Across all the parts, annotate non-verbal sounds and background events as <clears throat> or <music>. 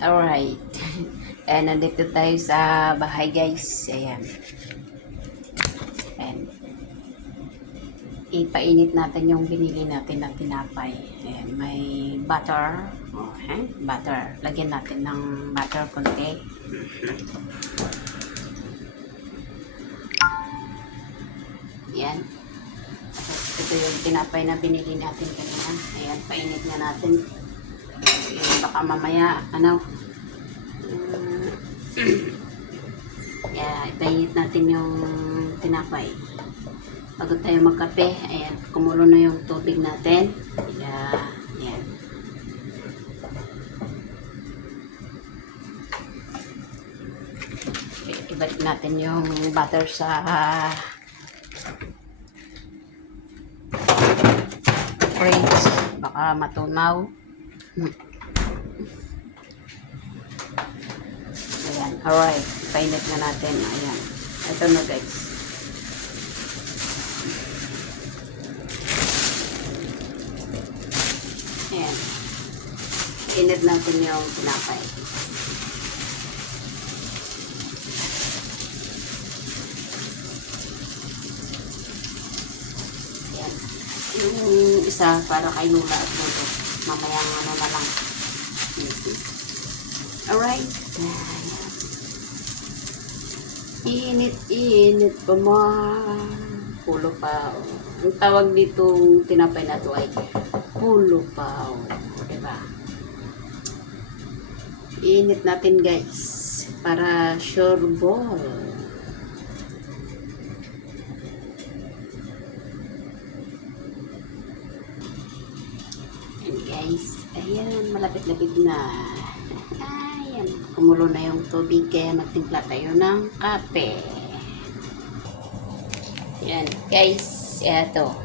Alright. <laughs> Ayan, nandito tayo sa bahay guys. Ayan. Ayan. Ipainit natin yung binili natin na tinapay. Ayan, may butter. Okay, butter. Lagyan natin ng butter konti. Ayan. Ito yung tinapay na binili natin kanina. Ayan, painit na natin. Baka mamaya, ano, yeah, ipainit natin yung tinapay. Bago tayo magkape, ayan, kumulo na yung tubig natin. Yeah, ayan. Ibalik natin yung butter sa fridge. Baka matunaw. Ayan. Alright. Painit na natin. Ayan. Ito na guys. Ayan. Init natin yung tinapay. Ayan. Yung isa para kay Lula at Lolo. Mamayang ano na lang. Alright. Ayan. Init, init pa man. Pulo pa. Ang tawag dito tinapay na to ay pulo pa. Diba? Init natin guys. Para sure ball. Ayan guys. Ayan, malapit-lapit na. Kumulo na yung tubig kaya magtimpla tayo ng kape. Ayan, guys. Eto.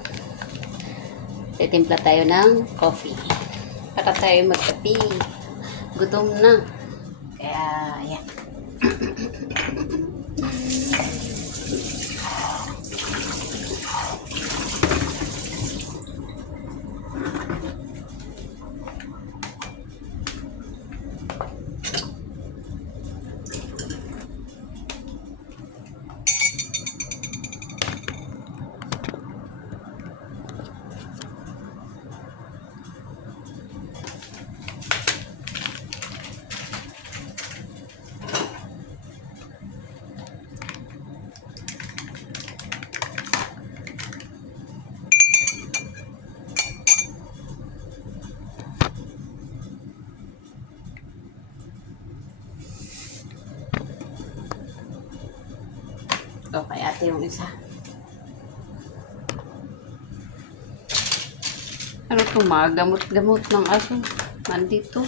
Titimpla tayo ng coffee. Para tayo magkape. Gutom na. Kaya, ayan. <clears throat> Okay, ate yung isa. Ano to, mga gamot-gamot ng aso. Nandito.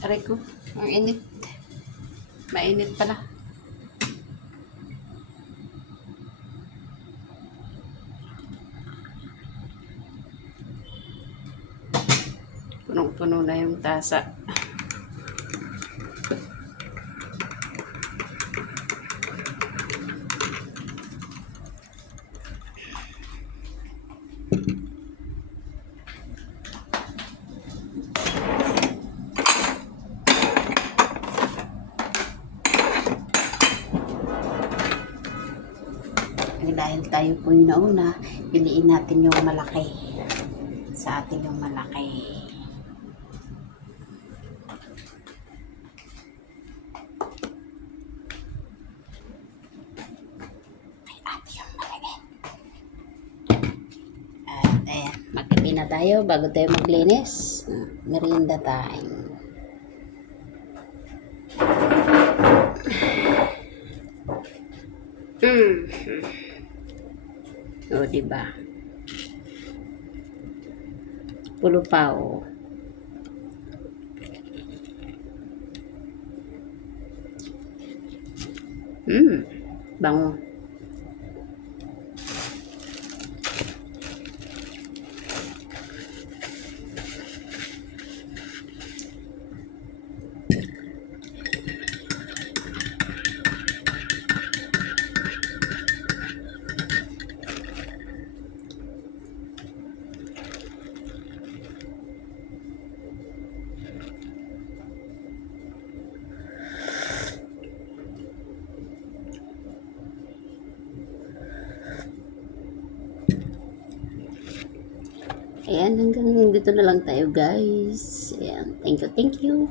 Aray ko, ang init. Mainit pala. Punong-puno na yung tasa. Eh, dahil tayo po yung nauna, piliin natin yung malaki. Sa atin yung malaki. Magkape na tayo bago tayo maglinis. Merienda time. Mm. O, di ba? Pulo pa, o. Hmm. Bango. Ayan, hanggang dito na lang tayo guys. Ayan, thank you, thank you.